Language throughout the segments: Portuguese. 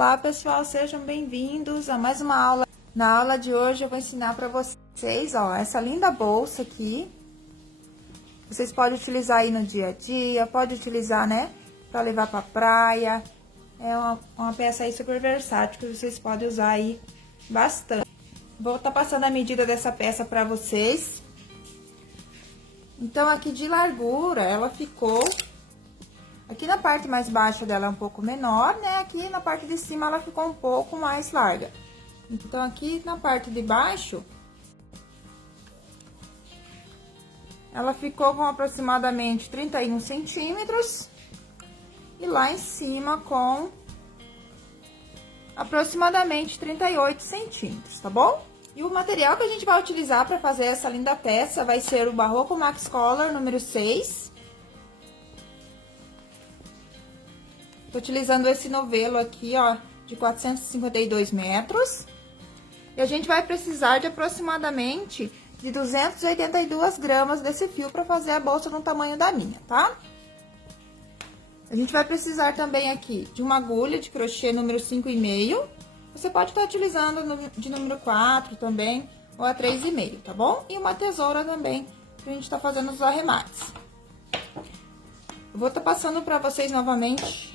Olá pessoal, sejam bem-vindos a mais uma aula. Na aula de hoje eu vou ensinar para vocês, ó, essa linda bolsa aqui. Vocês podem utilizar aí no dia a dia, pode utilizar, né, para levar para praia. É uma peça aí super versátil que vocês podem usar aí bastante. Vou estar passando a medida dessa peça para vocês. Então aqui de largura ela ficou... Aqui na parte mais baixa dela é um pouco menor, né? Aqui na parte de cima ela ficou um pouco mais larga. Então, aqui na parte de baixo, ela ficou com aproximadamente 31 centímetros. E lá em cima com aproximadamente 38 centímetros, tá bom? E o material que a gente vai utilizar para fazer essa linda peça vai ser o Barroco Max Collar número 6. Tô utilizando esse novelo aqui, ó, de 452 metros. E a gente vai precisar de aproximadamente de 282 gramas desse fio para fazer a bolsa no tamanho da minha, tá? A gente vai precisar também aqui de uma agulha de crochê número 5,5. Você pode estar utilizando de número 4 também, ou a 3,5, tá bom? E uma tesoura também, pra gente estar fazendo os arremates. Eu vou estar passando para vocês novamente...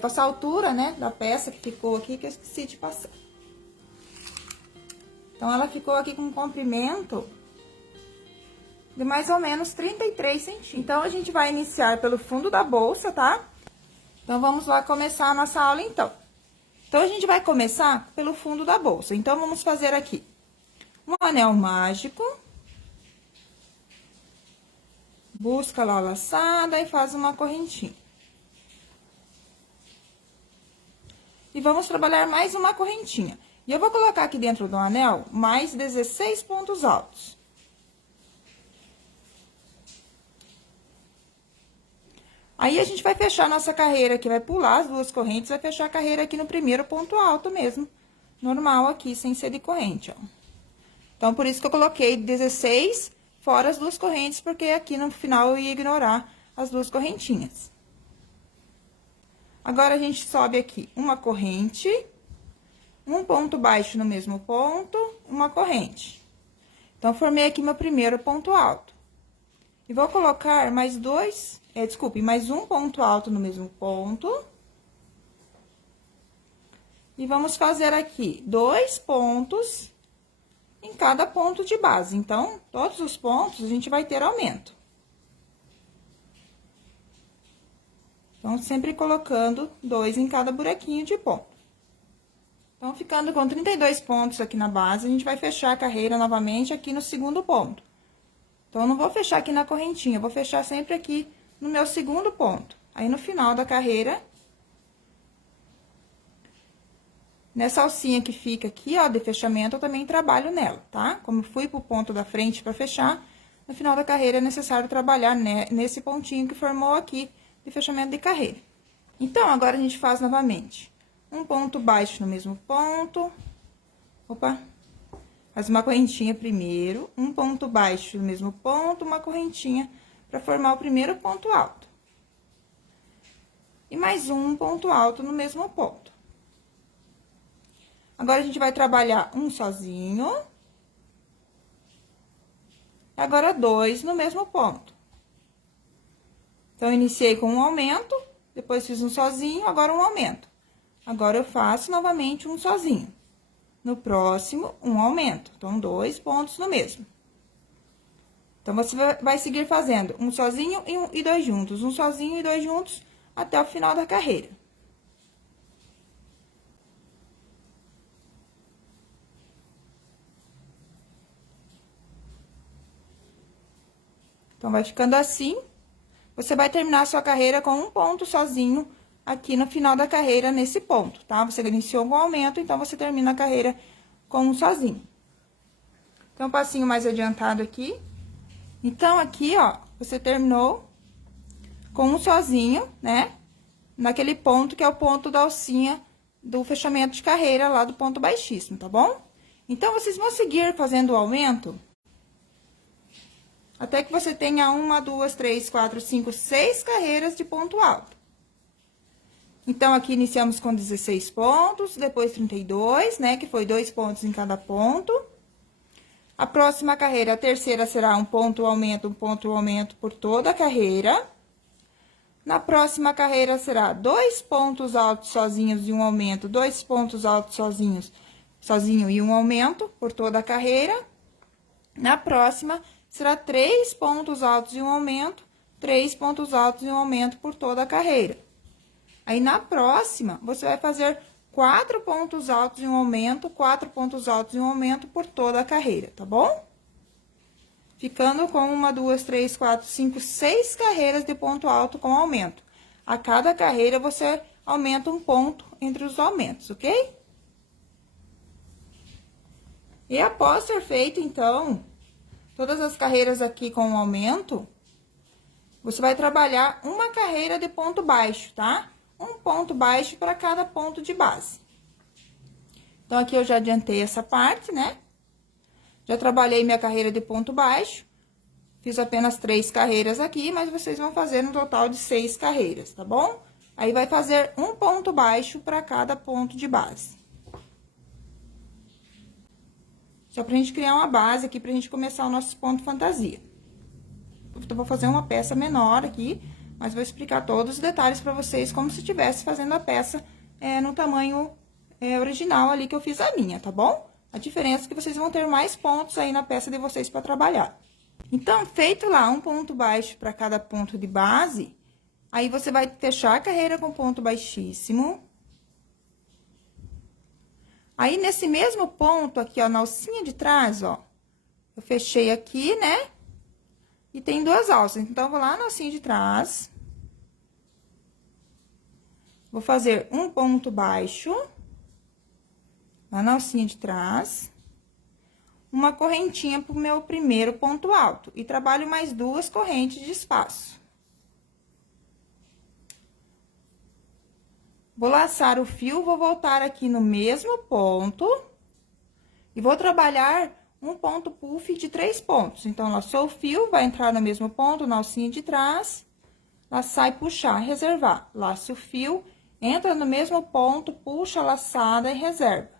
passar a altura, né, da peça que ficou aqui, que eu esqueci de passar. Então, ela ficou aqui com um comprimento de mais ou menos 33 centímetros. Então, a gente vai iniciar pelo fundo da bolsa, tá? Então, vamos lá começar a nossa aula, então. Então, a gente vai começar pelo fundo da bolsa. Então, vamos fazer aqui um anel mágico. Busca lá a laçada e faz uma correntinha. E vamos trabalhar mais uma correntinha. E eu vou colocar aqui dentro do anel mais 16 pontos altos. Aí, a gente vai fechar nossa carreira aqui, vai pular as duas correntes, vai fechar a carreira aqui no primeiro ponto alto mesmo. Normal aqui, sem ser de corrente, ó. Então, por isso que eu coloquei 16 fora as duas correntes, porque aqui no final eu ia ignorar as duas correntinhas. Agora, a gente sobe aqui uma corrente, um ponto baixo no mesmo ponto, uma corrente. Então, formei aqui meu primeiro ponto alto. E vou colocar mais mais um ponto alto no mesmo ponto. E vamos fazer aqui 2 pontos em cada ponto de base. Então, todos os pontos a gente vai ter aumento. Então, sempre colocando 2 em cada buraquinho de ponto. Então, ficando com 32 pontos aqui na base, a gente vai fechar a carreira novamente aqui no segundo ponto. Então, eu não vou fechar aqui na correntinha, eu vou fechar sempre aqui no meu segundo ponto. Aí, no final da carreira, nessa alcinha que fica aqui, ó, de fechamento, eu também trabalho nela, tá? Como eu fui pro ponto da frente pra fechar, no final da carreira é necessário trabalhar nesse pontinho que formou aqui de fechamento de carreira. Então, agora a gente faz novamente um ponto baixo no mesmo ponto. Opa! Faz uma correntinha primeiro, um ponto baixo no mesmo ponto, uma correntinha para formar o primeiro ponto alto. E mais um ponto alto no mesmo ponto. Agora, a gente vai trabalhar um sozinho. Agora, 2 no mesmo ponto. Então, eu iniciei com um aumento, depois fiz um sozinho, agora um aumento. Agora, eu faço novamente um sozinho. No próximo, um aumento. Então, 2 pontos no mesmo. Então, você vai seguir fazendo um sozinho e 2 juntos, um sozinho e 2 juntos, até o final da carreira. Então, vai ficando assim. Você vai terminar a sua carreira com um ponto sozinho aqui no final da carreira, nesse ponto, tá? Você iniciou com aumento, então, você termina a carreira com um sozinho. Então, um passinho mais adiantado aqui. Então, aqui, ó, você terminou com um sozinho, né? Naquele ponto que é o ponto da alcinha do fechamento de carreira lá do ponto baixíssimo, tá bom? Então, vocês vão seguir fazendo o aumento até que você tenha 1, 2, 3, 4, 5, 6 carreiras de ponto alto. Então, aqui iniciamos com 16 pontos, depois 32, né? Que foi 2 pontos em cada ponto. A próxima carreira, a terceira, será um ponto aumento por toda a carreira. Na próxima carreira, será 2 pontos altos sozinhos e um aumento, 2 pontos altos sozinho e um aumento por toda a carreira. Na próxima, será 3 pontos altos e um aumento, 3 pontos altos e um aumento por toda a carreira. Aí, na próxima, você vai fazer 4 pontos altos e um aumento, 4 pontos altos e um aumento por toda a carreira, tá bom? Ficando com 1, 2, 3, 4, 5, 6 carreiras de ponto alto com aumento. A cada carreira, você aumenta um ponto entre os aumentos, ok? E após ser feito, então, todas as carreiras aqui com aumento, você vai trabalhar uma carreira de ponto baixo, tá? Um ponto baixo para cada ponto de base. Então, aqui eu já adiantei essa parte, né? Já trabalhei minha carreira de ponto baixo. Fiz apenas 3 carreiras aqui, mas vocês vão fazer um total de 6 carreiras, tá bom? Aí, vai fazer um ponto baixo para cada ponto de base. Só pra gente criar uma base aqui, pra gente começar o nosso ponto fantasia. Eu vou fazer uma peça menor aqui, mas vou explicar todos os detalhes pra vocês, como se estivesse fazendo a peça no tamanho original ali que eu fiz a minha, tá bom? A diferença é que vocês vão ter mais pontos aí na peça de vocês pra trabalhar. Então, feito lá um ponto baixo pra cada ponto de base, aí você vai fechar a carreira com ponto baixíssimo. Aí, nesse mesmo ponto aqui, ó, na alcinha de trás, ó, eu fechei aqui, né? E tem 2 alças. Então, eu vou lá na alcinha de trás. Vou fazer um ponto baixo. Lá na alcinha de trás. Uma correntinha pro meu primeiro ponto alto. E trabalho mais 2 correntes de espaço. Vou laçar o fio, vou voltar aqui no mesmo ponto. E vou trabalhar um ponto puff de 3 pontos. Então, laçou o fio, vai entrar no mesmo ponto, na alcinha de trás. Laçar e puxar, reservar. Laça o fio, entra no mesmo ponto, puxa a laçada e reserva.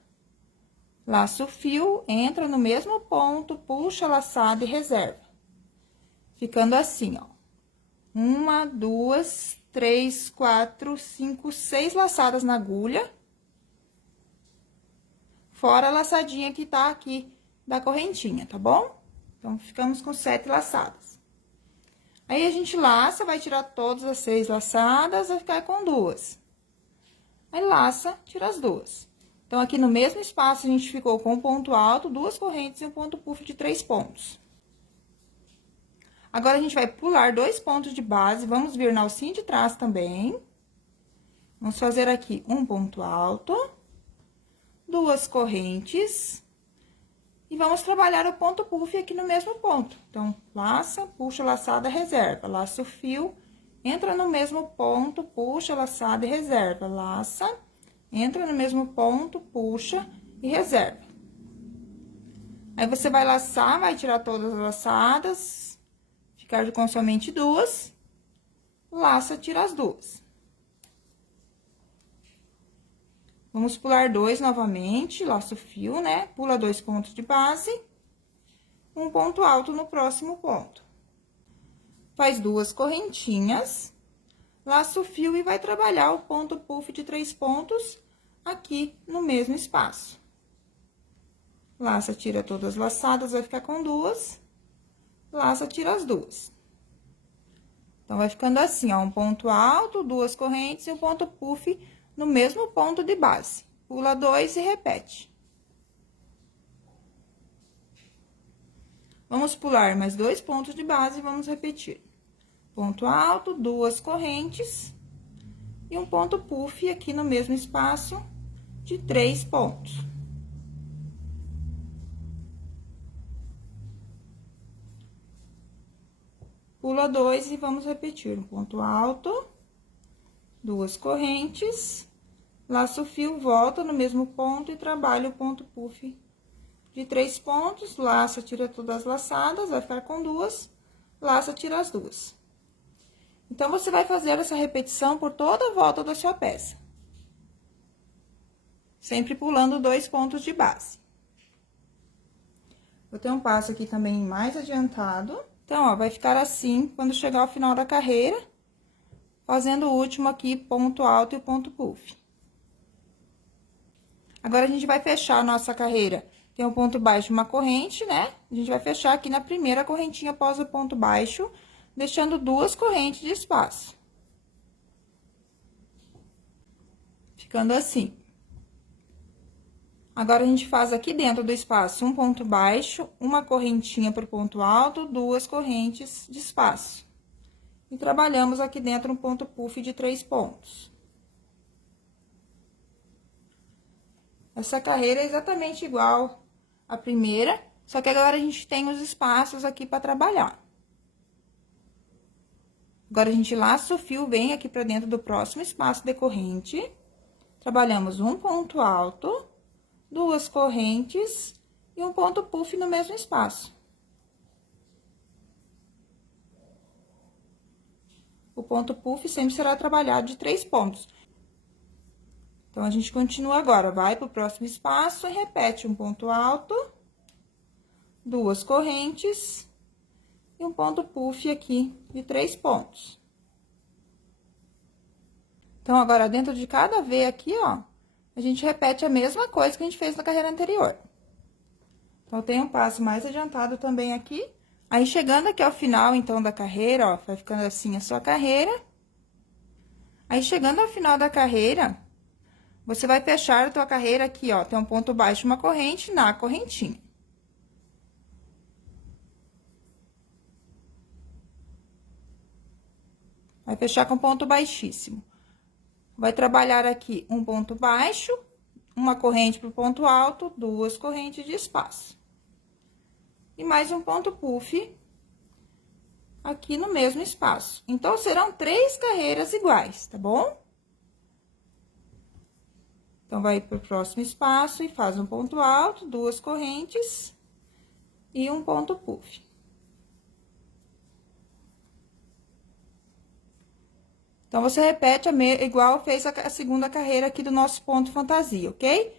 Laça o fio, entra no mesmo ponto, puxa a laçada e reserva. Ficando assim, ó. 1, 2, 3, 4, 5, 6 laçadas na agulha. Fora a laçadinha que tá aqui da correntinha, tá bom? Então, ficamos com 7 laçadas. Aí, a gente laça, vai tirar todas as 6 laçadas, vai ficar com 2. Aí, laça, tira as 2. Então, aqui no mesmo espaço, a gente ficou com um ponto alto, 2 correntes e um ponto puff de 3 pontos. Agora, a gente vai pular 2 pontos de base, vamos vir na alcinha de trás também. Vamos fazer aqui um ponto alto, 2 correntes, e vamos trabalhar o ponto puff aqui no mesmo ponto. Então, laça, puxa a laçada, reserva, laça o fio, entra no mesmo ponto, puxa a laçada e reserva, laça, entra no mesmo ponto, puxa e reserva. Aí, você vai laçar, vai tirar todas as laçadas, ficar com somente 2, laça, tira as 2. Vamos pular 2 novamente, laça o fio, né? Pula 2 pontos de base, um ponto alto no próximo ponto. Faz 2 correntinhas, laça o fio e vai trabalhar o ponto puff de 3 pontos aqui no mesmo espaço. Laça, tira todas as laçadas, vai ficar com 2, laça, tira as 2. Então, vai ficando assim, ó, um ponto alto, 2 correntes e um ponto puff no mesmo ponto de base. Pula 2 e repete. Vamos pular mais 2 pontos de base e vamos repetir. Ponto alto, 2 correntes e um ponto puff aqui no mesmo espaço de 3 pontos. Pula 2 e vamos repetir. Um ponto alto, 2 correntes, laço o fio, volta no mesmo ponto e trabalha o ponto puff de 3 pontos, laça, tira todas as laçadas, vai ficar com 2, laça, tira as 2. Então, você vai fazer essa repetição por toda a volta da sua peça. Sempre pulando 2 pontos de base. Eu tenho um passo aqui também mais adiantado. Então, ó, vai ficar assim quando chegar ao final da carreira, fazendo o último aqui, ponto alto e o ponto puff. Agora, a gente vai fechar a nossa carreira. Tem um ponto baixo e uma corrente, né? A gente vai fechar aqui na primeira correntinha após o ponto baixo, deixando 2 correntes de espaço. Ficando assim. Agora, a gente faz aqui dentro do espaço um ponto baixo, uma correntinha pro ponto alto, 2 correntes de espaço. E trabalhamos aqui dentro um ponto puff de 3 pontos. Essa carreira é exatamente igual à primeira, só que agora a gente tem os espaços aqui para trabalhar. Agora, a gente laça o fio, vem aqui para dentro do próximo espaço decorrente. Trabalhamos um ponto alto, 2 correntes e um ponto puff no mesmo espaço. O ponto puff sempre será trabalhado de 3 pontos. Então, a gente continua agora, vai pro próximo espaço e repete um ponto alto, 2 correntes e um ponto puff aqui de 3 pontos. Então, agora, dentro de cada V aqui, ó, a gente repete a mesma coisa que a gente fez na carreira anterior. Então, tem um passo mais adiantado também aqui. Aí, chegando aqui ao final, então, da carreira, ó, vai ficando assim a sua carreira. Aí, chegando ao final da carreira, você vai fechar a tua carreira aqui, ó, tem um ponto baixo, uma corrente na correntinha. Vai fechar com ponto baixíssimo. Vai trabalhar aqui um ponto baixo, uma corrente pro ponto alto, 2 correntes de espaço. E mais um ponto puff aqui no mesmo espaço. Então, serão 3 carreiras iguais, tá bom? Então, vai pro próximo espaço e faz um ponto alto, 2 correntes e um ponto puff. Então, você repete igual fez a segunda carreira aqui do nosso ponto fantasia, ok?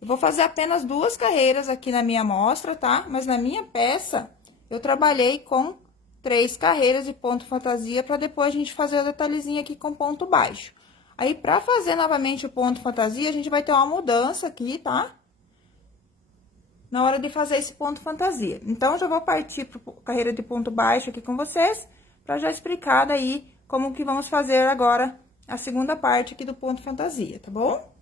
Eu vou fazer apenas 2 carreiras aqui na minha amostra, tá? Mas na minha peça, eu trabalhei com 3 carreiras de ponto fantasia, para depois a gente fazer o detalhezinho aqui com ponto baixo. Aí, pra fazer novamente o ponto fantasia, a gente vai ter uma mudança aqui, tá? Na hora de fazer esse ponto fantasia. Então, eu já vou partir para carreira de ponto baixo aqui com vocês, para já explicar daí como que vamos fazer agora a segunda parte aqui do ponto fantasia, tá bom?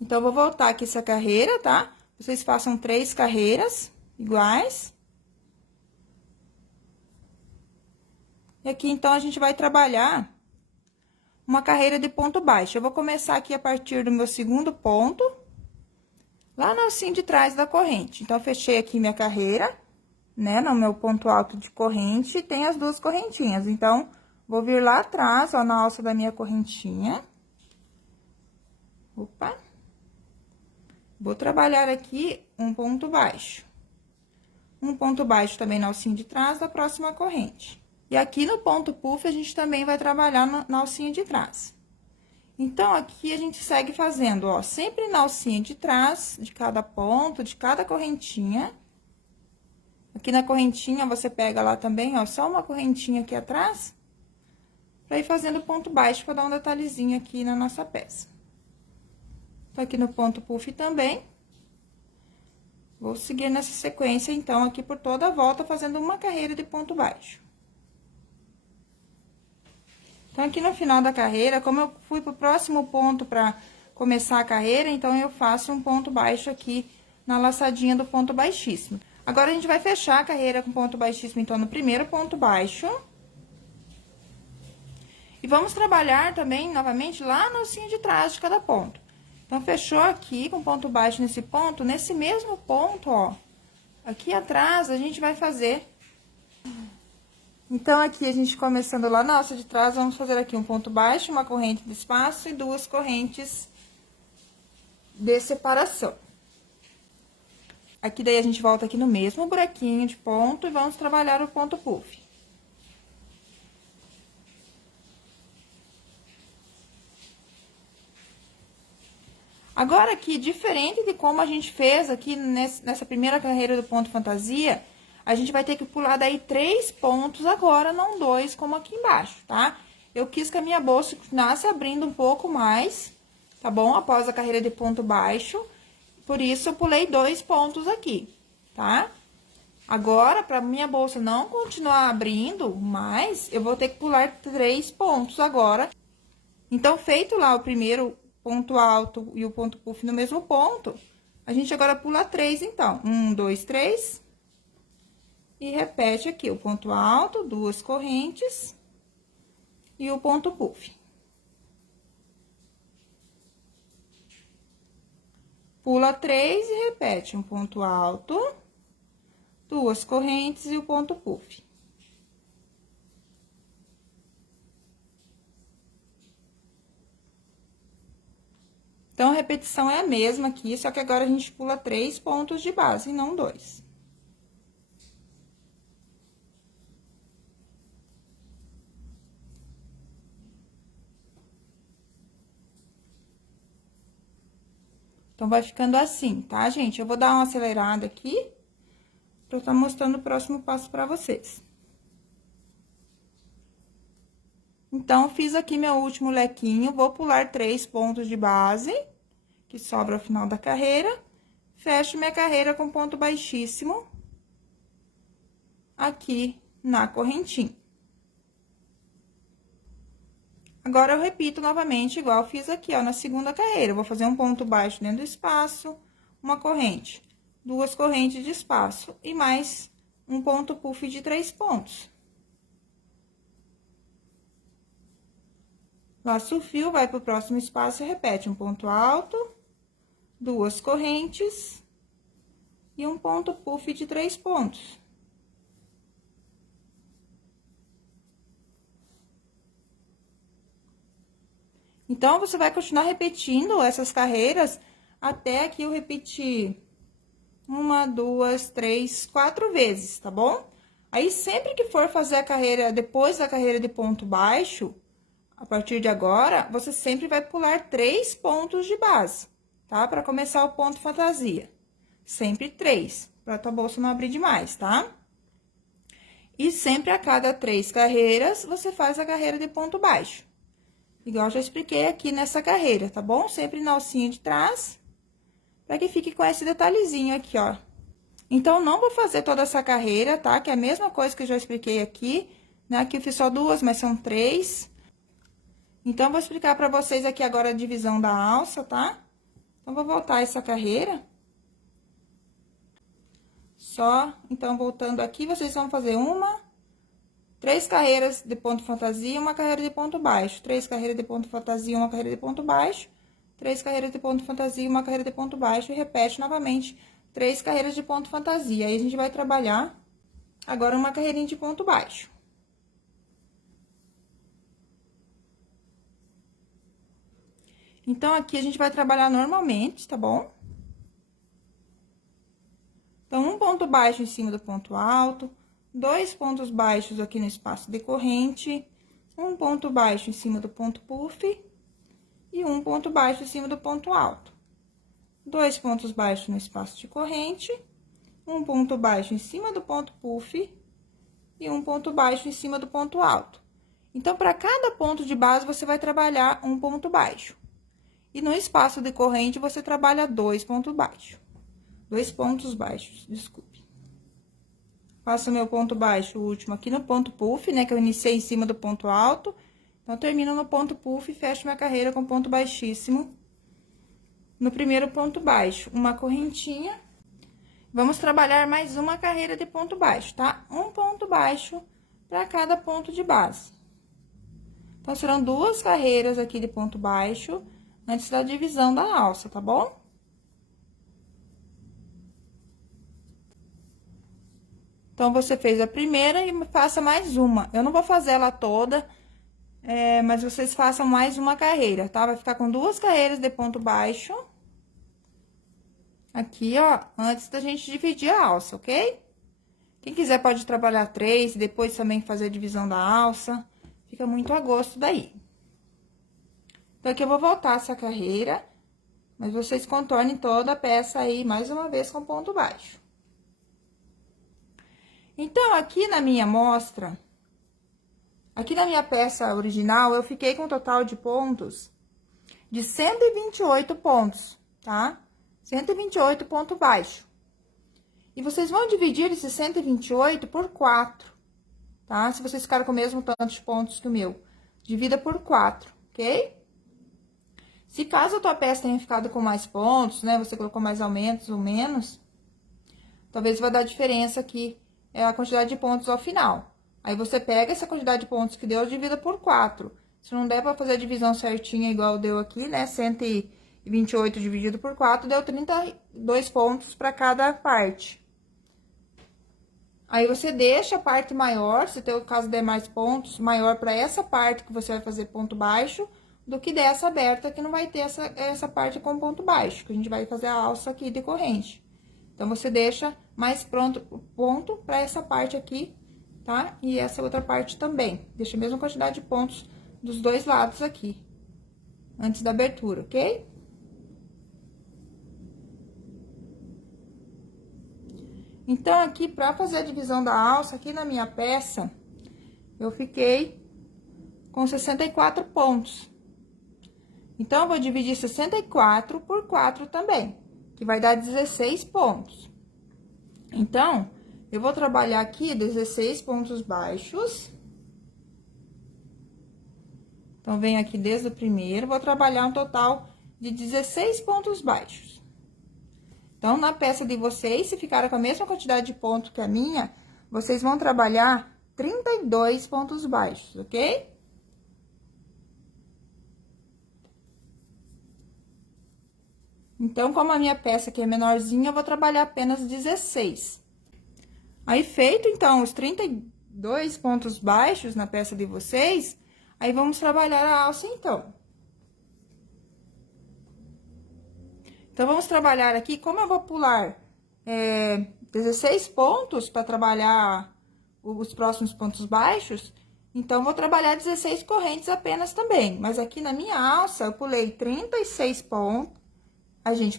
Então, eu vou voltar aqui essa carreira, tá? Vocês façam 3 carreiras iguais. E aqui, então, a gente vai trabalhar uma carreira de ponto baixo. Eu vou começar aqui a partir do meu segundo ponto, lá no alcinho de trás da corrente. Então, eu fechei aqui minha carreira, né, no meu ponto alto de corrente, tem as 2 correntinhas. Então, vou vir lá atrás, ó, na alça da minha correntinha. Opa! Vou trabalhar aqui um ponto baixo. Um ponto baixo também no alcinho de trás da próxima corrente. E aqui no ponto puff, a gente também vai trabalhar na alcinha de trás. Então, aqui a gente segue fazendo, ó, sempre na alcinha de trás, de cada ponto, de cada correntinha. Aqui na correntinha, você pega lá também, ó, só uma correntinha aqui atrás, pra ir fazendo ponto baixo, pra dar um detalhezinho aqui na nossa peça. Tô aqui no ponto puff também. Vou seguir nessa sequência, então, aqui por toda a volta, fazendo uma carreira de ponto baixo. Então, aqui no final da carreira, como eu fui pro próximo ponto pra começar a carreira, então, eu faço um ponto baixo aqui na laçadinha do ponto baixíssimo. Agora, a gente vai fechar a carreira com ponto baixíssimo, então, no primeiro ponto baixo. E vamos trabalhar também, novamente, lá no alcinho de trás de cada ponto. Então, fechou aqui com ponto baixo nesse ponto, nesse mesmo ponto, ó, aqui atrás, a gente vai fazer. Então, aqui, a gente começando lá na alça de trás, vamos fazer aqui um ponto baixo, uma corrente de espaço e 2 correntes de separação. Aqui, daí, a gente volta aqui no mesmo buraquinho de ponto e vamos trabalhar o ponto puff. Agora aqui, diferente de como a gente fez aqui nessa primeira carreira do ponto fantasia, a gente vai ter que pular daí 3 pontos agora, não 2, como aqui embaixo, tá? Eu quis que a minha bolsa continuasse abrindo um pouco mais, tá bom? Após a carreira de ponto baixo, por isso eu pulei 2 pontos aqui, tá? Agora, para minha bolsa não continuar abrindo mais, eu vou ter que pular 3 pontos agora. Então, feito lá o primeiro ponto alto e o ponto puff no mesmo ponto, a gente agora pula 3, então. 1, 2, 3. E repete aqui o ponto alto, 2 correntes e o ponto puff. Pula 3 e repete um ponto alto, 2 correntes e o ponto puff. Então, a repetição é a mesma aqui, só que agora a gente pula 3 pontos de base e não 2. Então, vai ficando assim, tá, gente? Eu vou dar uma acelerada aqui, pra eu estar mostrando o próximo passo pra vocês. Então, fiz aqui meu último lequinho, vou pular 3 pontos de base, que sobra ao final da carreira. Fecho minha carreira com ponto baixíssimo, aqui na correntinha. Agora, eu repito novamente, igual eu fiz aqui, ó, na segunda carreira. Eu vou fazer um ponto baixo dentro do espaço, uma corrente, 2 correntes de espaço e mais um ponto puff de 3 pontos. Laço o fio, vai pro próximo espaço e repete um ponto alto, 2 correntes e um ponto puff de 3 pontos. Então, você vai continuar repetindo essas carreiras até aqui eu repetir 1, 2, 3, 4 vezes, tá bom? Aí, sempre que for fazer a carreira, depois da carreira de ponto baixo, a partir de agora, você sempre vai pular 3 pontos de base, tá? Pra começar o ponto fantasia. Sempre 3, pra tua bolsa não abrir demais, tá? E sempre a cada 3 carreiras, você faz a carreira de ponto baixo. Igual eu já expliquei aqui nessa carreira, tá bom? Sempre na alcinha de trás, pra que fique com esse detalhezinho aqui, ó. Então, não vou fazer toda essa carreira, tá? Que é a mesma coisa que eu já expliquei aqui, né? Aqui eu fiz só 2, mas são 3. Então, eu vou explicar pra vocês aqui agora a divisão da alça, tá? Então, vou voltar essa carreira. Então, voltando aqui, vocês vão fazer 3 carreiras de ponto fantasia, uma carreira de ponto baixo. 3 carreiras de ponto fantasia, uma carreira de ponto baixo. 3 carreiras de ponto fantasia, uma carreira de ponto baixo. E repete novamente 3 carreiras de ponto fantasia. Aí, a gente vai trabalhar agora uma carreirinha de ponto baixo. Então, aqui a gente vai trabalhar normalmente, tá bom? Então, um ponto baixo em cima do ponto alto. 2 pontos baixos aqui no espaço de corrente, um ponto baixo em cima do ponto puff e um ponto baixo em cima do ponto alto. 2 pontos baixos no espaço de corrente, um ponto baixo em cima do ponto puff e um ponto baixo em cima do ponto alto. Então, para cada ponto de base, você vai trabalhar um ponto baixo. E no espaço de corrente, você trabalha 2 pontos baixos. 2 pontos baixos, desculpe. Faço meu ponto baixo, o último aqui no ponto puff, né, que eu iniciei em cima do ponto alto. Então, termino no ponto puff e fecho minha carreira com ponto baixíssimo. No primeiro ponto baixo, uma correntinha. Vamos trabalhar mais uma carreira de ponto baixo, tá? Um ponto baixo para cada ponto de base. Então, serão 2 carreiras aqui de ponto baixo antes da divisão da alça, tá bom? Então, você fez a primeira e faça mais uma. Eu não vou fazer ela toda, mas vocês façam mais uma carreira, tá? Vai ficar com 2 carreiras de ponto baixo. Aqui, ó, antes da gente dividir a alça, ok? Quem quiser pode trabalhar 3 e depois também fazer a divisão da alça. Fica muito a gosto daí. Então, aqui eu vou voltar essa carreira Mas vocês contornem toda a peça aí, mais uma vez, com ponto baixo. Então, aqui na minha amostra, aqui na minha peça original, eu fiquei com um total de pontos de 128 pontos, tá? 128 ponto baixo. E vocês vão dividir esses 128 por 4, tá? Se vocês ficaram com o mesmo tanto de pontos que o meu, divida por 4, ok? Se caso a tua peça tenha ficado com mais pontos, né? Você colocou mais aumentos ou menos, talvez vai dar diferença aqui, é a quantidade de pontos ao final. Aí você pega essa quantidade de pontos que deu, divida por 4. Se não der pra fazer a divisão certinha igual deu aqui, né? 128 dividido por 4, deu 32 pontos para cada parte. Aí, você deixa a parte maior, se teu caso der mais pontos, maior para essa parte que você vai fazer ponto baixo, do que dessa aberta, que não vai ter essa parte com ponto baixo, que a gente vai fazer a alça aqui de corrente. Então, você deixa mais ponto para essa parte aqui, tá? E essa outra parte também. Deixa a mesma quantidade de pontos dos dois lados aqui, antes da abertura, ok? Então, aqui, pra fazer a divisão da alça, aqui na minha peça, eu fiquei com 64 pontos. Então, eu vou dividir 64 por 4 também, que vai dar 16 pontos. Então, eu vou trabalhar aqui 16 pontos baixos. Então, venho aqui desde o primeiro, vou trabalhar um total de 16 pontos baixos. Então, na peça de vocês, se ficaram com a mesma quantidade de ponto que a minha, vocês vão trabalhar 32 pontos baixos, ok? Então, como a minha peça aqui é menorzinha, eu vou trabalhar apenas 16. Aí, feito, então, os 32 pontos baixos na peça de vocês, aí vamos trabalhar a alça, então. Então, vamos trabalhar aqui, como eu vou pular 16 pontos para trabalhar os próximos pontos baixos, então, vou trabalhar 16 correntes apenas também. Mas aqui na minha alça, eu pulei 36 pontos,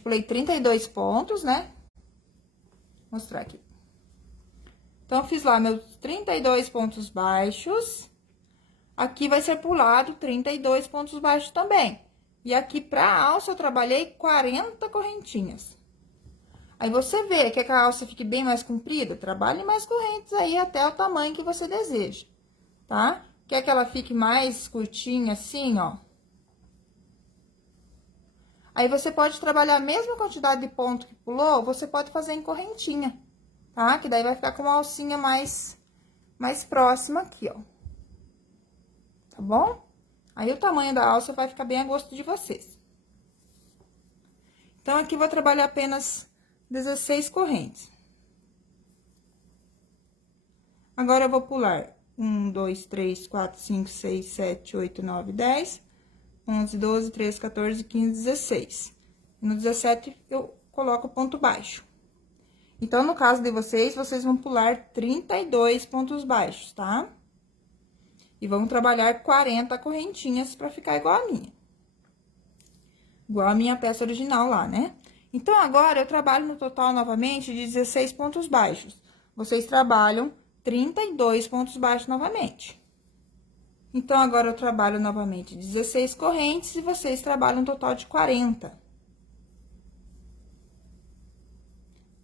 pulei 32 pontos, né? Vou mostrar aqui. Então, eu fiz lá meus 32 pontos baixos. Aqui vai ser pulado 32 pontos baixos também. E aqui pra alça eu trabalhei 40 correntinhas. Aí, você vê que a alça fique bem mais comprida, trabalhe mais correntes aí até o tamanho que você deseja, tá? Quer que ela fique mais curtinha assim, ó. Aí, você pode trabalhar a mesma quantidade de ponto que pulou, você pode fazer em correntinha, tá? Que daí vai ficar com uma alcinha mais próxima aqui, ó. Tá bom? Aí, o tamanho da alça vai ficar bem a gosto de vocês. Então, aqui, vou trabalhar apenas 16 correntes. Agora, eu vou pular 1, 2, 3, 4, 5, 6, 7, 8, 9, 10, 11, 12, 13, 14, 15, 16. No 17, eu coloco ponto baixo. Então, no caso de vocês, vocês vão pular 32 pontos baixos, tá? E vamos trabalhar 40 correntinhas pra ficar igual a minha. Igual a minha peça original lá, né? Então, agora, eu trabalho no total, novamente, de 16 pontos baixos. Vocês trabalham 32 pontos baixos novamente. Então, agora, eu trabalho novamente 16 correntes e vocês trabalham um total de 40.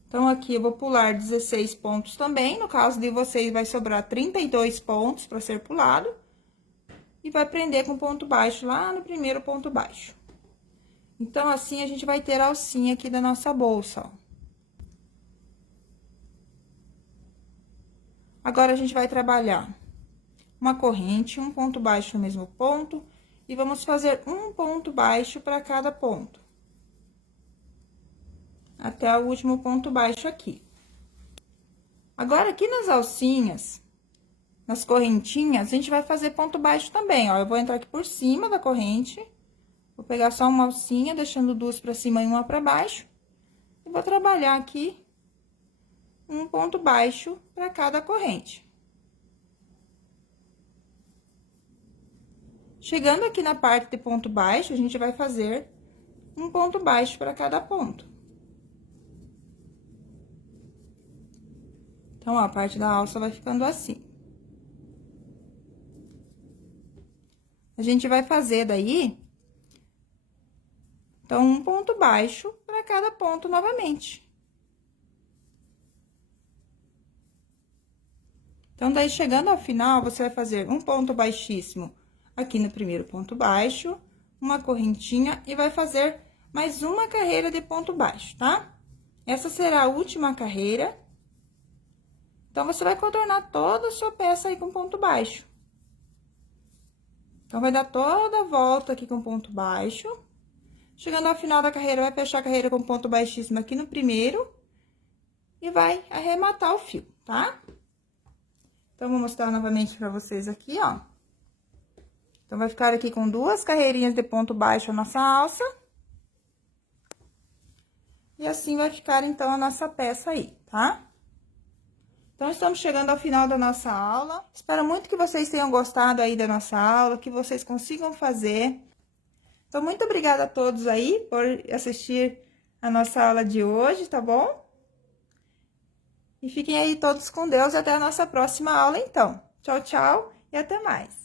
Então, aqui, eu vou pular 16 pontos também. No caso de vocês, vai sobrar 32 pontos para ser pulado. E vai prender com ponto baixo lá no primeiro ponto baixo. Então, assim, a gente vai ter a alcinha aqui da nossa bolsa, ó. Agora, a gente vai trabalhar uma corrente, um ponto baixo no mesmo ponto, e vamos fazer um ponto baixo para cada ponto. Até o último ponto baixo aqui. Agora, aqui nas alcinhas, nas correntinhas, a gente vai fazer ponto baixo também, ó. Eu vou entrar aqui por cima da corrente, vou pegar só uma alcinha, deixando duas para cima e uma para baixo, e vou trabalhar aqui um ponto baixo para cada corrente. Chegando aqui na parte de ponto baixo, a gente vai fazer um ponto baixo para cada ponto. Então, ó, a parte da alça vai ficando assim. A gente vai fazer daí, então, um ponto baixo para cada ponto novamente. Então, daí, chegando ao final, você vai fazer um ponto baixíssimo aqui no primeiro ponto baixo, uma correntinha e vai fazer mais uma carreira de ponto baixo, tá? Essa será a última carreira. Então, você vai contornar toda a sua peça aí com ponto baixo. Então, vai dar toda a volta aqui com ponto baixo. Chegando ao final da carreira, vai fechar a carreira com ponto baixíssimo aqui no primeiro. E vai arrematar o fio, tá? Então, vou mostrar novamente pra vocês aqui, ó. Então, vai ficar aqui com 2 carreirinhas de ponto baixo a nossa alça. E assim vai ficar, então, a nossa peça aí, tá? Então, estamos chegando ao final da nossa aula. Espero muito que vocês tenham gostado aí da nossa aula, que vocês consigam fazer. Então, muito obrigada a todos aí por assistir a nossa aula de hoje, tá bom? E fiquem aí todos com Deus e até a nossa próxima aula, então. Tchau, tchau e até mais.